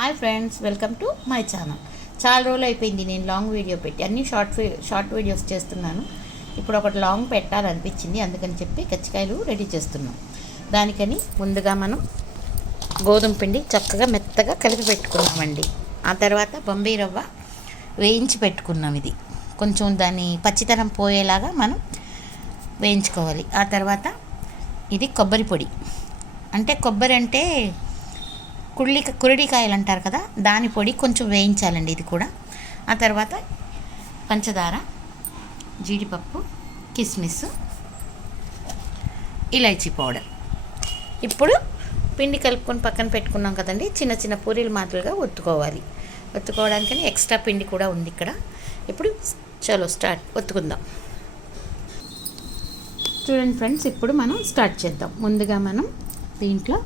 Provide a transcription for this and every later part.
Hi friends, welcome to my channel. చాలా రోజులు అయిపోయింది నేను లాంగ్ వీడియో పెట్టి. అన్నీ షార్ట్ వీడియోస్ చేస్తున్నాను. ఇప్పుడు ఒకటి లాంగ్ పెట్టాలనిపించింది, అందుకని చెప్పి కజ్జికాయలు రెడీ చేస్తున్నాం. దానికని ముందుగా మనం గోధుమ పిండి చక్కగా మెత్తగా కలిపి పెట్టుకున్నామండి. ఆ తర్వాత బొంబాయి రవ్వ వేయించి పెట్టుకున్నాం. ఇది కొంచెం దాని పచ్చితనం పోయేలాగా మనం వేయించుకోవాలి. ఆ తర్వాత ఇది కొబ్బరి పొడి, అంటే కొబ్బరి అంటే కురడికాయలు అంటారు కదా, దాని పొడి కొంచెం వేయించాలండి ఇది కూడా. ఆ తర్వాత పంచదార, జీడిపప్పు, కిస్మిస్, ఇలైచీ పౌడర్. ఇప్పుడు పిండి కలుపుకొని పక్కన పెట్టుకున్నాం కదండి, చిన్న చిన్న పూరీలు మాదిరిగా ఒత్తుకోవాలి. ఒత్తుకోవడానికని ఎక్స్ట్రా పిండి కూడా ఉంది ఇక్కడ. ఇప్పుడు చలో స్టార్ట్, ఒత్తుకుందాం. చూడండి ఫ్రెండ్స్, ఇప్పుడు మనం స్టార్ట్ చేద్దాం. ముందుగా మనం దీంట్లో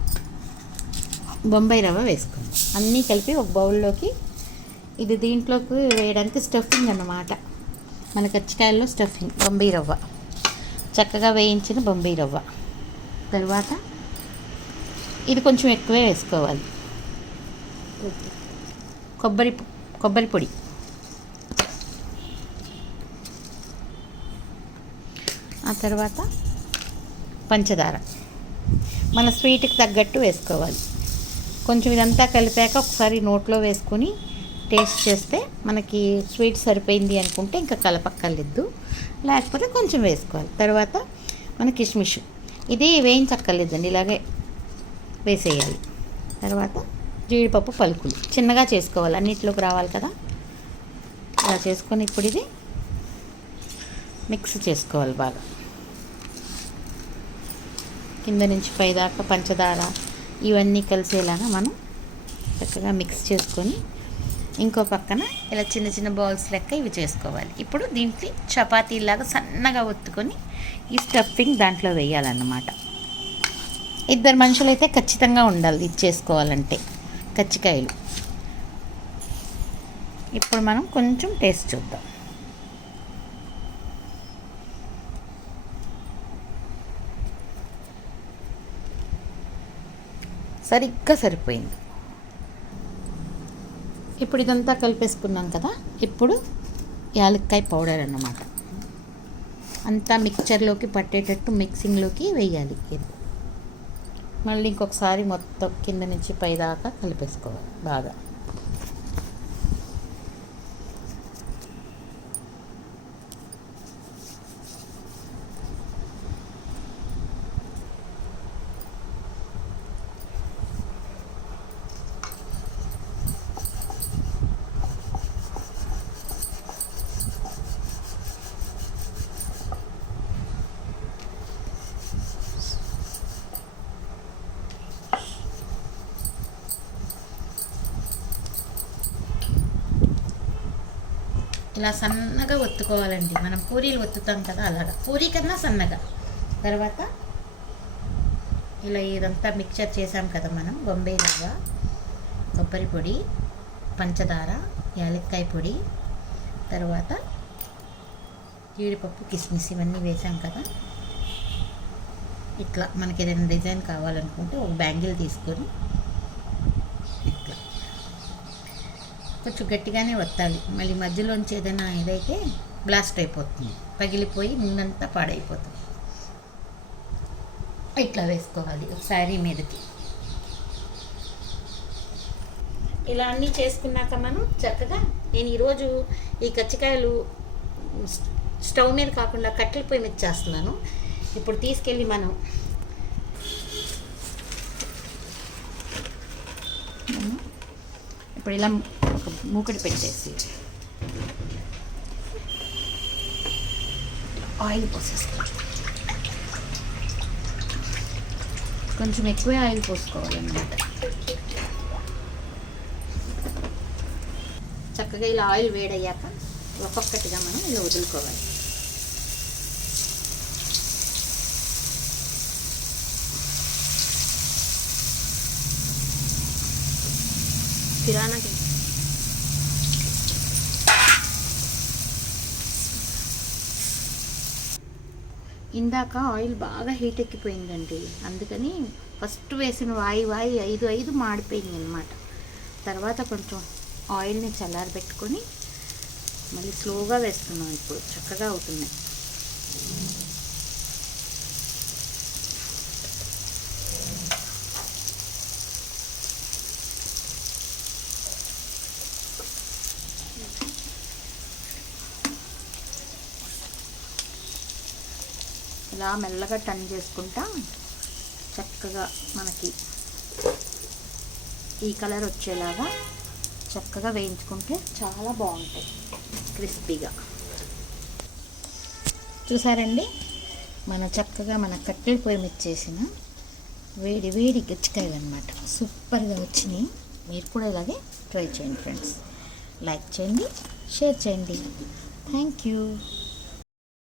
బొంబాయి రవ్వ వేసుకుందాం. అన్నీ కలిపి ఒక బౌల్లోకి. ఇది దీంట్లోకి వేయడానికి స్టఫింగ్ అన్నమాట. మన కజ్జికాయల్లో స్టఫింగ్ బొంబాయి రవ్వ, చక్కగా వేయించిన బొంబాయి రవ్వ. తర్వాత ఇది కొంచెం ఎక్కువే వేసుకోవాలి. కొబ్బరి పొడి, ఆ తర్వాత పంచదార మన స్వీట్కి తగ్గట్టు వేసుకోవాలి. కొంచెం ఇదంతా కలిపాక ఒకసారి నోట్లో వేసుకొని టేస్ట్ చేస్తే మనకి స్వీట్ సరిపోయింది అనుకుంటే ఇంకా కలపక్కర్లేదు, లేకపోతే కొంచెం వేసుకోవాలి. తర్వాత మన కిస్మిస్, ఇది వేయించక్కర్లేదండి, ఇలాగే వేసేయాలి. తర్వాత జీడిపప్పు పలుకులు చిన్నగా చేసుకోవాలి, అన్నిట్లోకి రావాలి కదా. ఇలా చేసుకొని ఇప్పుడు ఇది మిక్స్ చేసుకోవాలి బాగా. కింద నుంచి పైదాకా పంచదార ఇవన్నీ కలిసేలాగా మనం చక్కగా మిక్స్ చేసుకొని ఇంకో పక్కన ఇలా చిన్న చిన్న బాల్స్ లెక్క ఇవి చేసుకోవాలి. ఇప్పుడు దీంట్లో చపాతీలాగా సన్నగా ఒత్తుకొని ఈ స్టఫింగ్ దాంట్లో వేయాలన్నమాట. ఇద్దరు మనుషులైతే ఖచ్చితంగా ఉండాలి ఇది చేసుకోవాలంటే కజ్జికాయలు. ఇప్పుడు మనం కొంచెం టేస్ట్ చూద్దాం. సరిగ్గా సరిపోయింది. ఇప్పుడు ఇదంతా కలిపేసుకున్నాం కదా, ఇప్పుడు యాలక్కాయ పౌడర్ అన్నమాట అంతా మిక్చర్లోకి పట్టేటట్టు మిక్సింగ్లోకి వేయాలి. మళ్ళీ ఇంకొకసారి మొత్తం కింద నుంచి పైదాకా కలిపేసుకోవాలి బాగా. ఇలా సన్నగా ఒత్తుకోవాలండి. మనం పూరీలు ఒత్తుతాం కదా, అలాగా పూరీ కన్నా సన్నగా. తర్వాత ఇలా ఇదంతా మిక్చర్ చేసాం కదా మనం, బొంబాయి రవ్వ, కొబ్బరి పొడి, పంచదార, యాలక్కాయ పొడి, తర్వాత జీడిపప్పు, కిస్మిస్ ఇవన్నీ వేసాం కదా. ఇట్లా మనకి ఏదైనా డిజైన్ కావాలనుకుంటే ఒక బ్యాంగిల్ తీసుకొని ఇట్లా కొంచెం గట్టిగానే వత్తాలి. మళ్ళీ మధ్యలోంచి ఏదైనా ఇదైతే బ్లాస్ట్ అయిపోతుంది, పగిలిపోయి ముందంతా పాడైపోతుంది. ఇట్లా వేసుకోవాలి ఒక శారీ మీదకి. ఇలా అన్నీ చేసుకున్నాక మనం చక్కగా, నేను ఈరోజు ఈ కజ్జికాయలు స్టవ్ మీద కాకుండా కట్టెల పొయ్యి మీద చేస్తున్నాను. ఇప్పుడు తీసుకెళ్ళి మనం ఇప్పుడు ఇలా ఒక మూకటి పెట్టేసి ఆయిల్ పోసేసుకోవాలి. కొంచెం ఎక్కువే ఆయిల్ పోసుకోవాలన్నమాట. చక్కగా ఇలా ఆయిల్ వేడయ్యాక ఒక్కొక్కటిగా మనం ఇలా వదులుకోవాలి. కిరాణాకి ఇందాక ఆయిల్ బాగా హీట్ ఎక్కిపోయిందండి, అందుకని ఫస్ట్ వేసిన వాయి 5 మాడిపోయింది అనమాట. తర్వాత కొంచెం ఆయిల్ని చల్లారబెట్టుకొని మళ్ళీ స్లోగా వేస్తున్నాం. ఇప్పుడు చక్కగా అవుతున్నాయి. ఇలా మెల్లగా టర్న్ చేసుకుంటా చక్కగా మనకి ఈ కలర్ వచ్చేలాగా చక్కగా వేయించుకుంటే చాలా బాగుంటాయి, క్రిస్పీగా. చూసారండి, చక్కగా మన కట్టెల పొయ్యి మీద చేసిన వేడి వేడి గచ్చికాయలు అనమాట. సూపర్గా వచ్చినాయి. మీరు కూడా ఇలాగే ట్రై చేయండి ఫ్రెండ్స్. లైక్ చేయండి, షేర్ చేయండి. Thank you.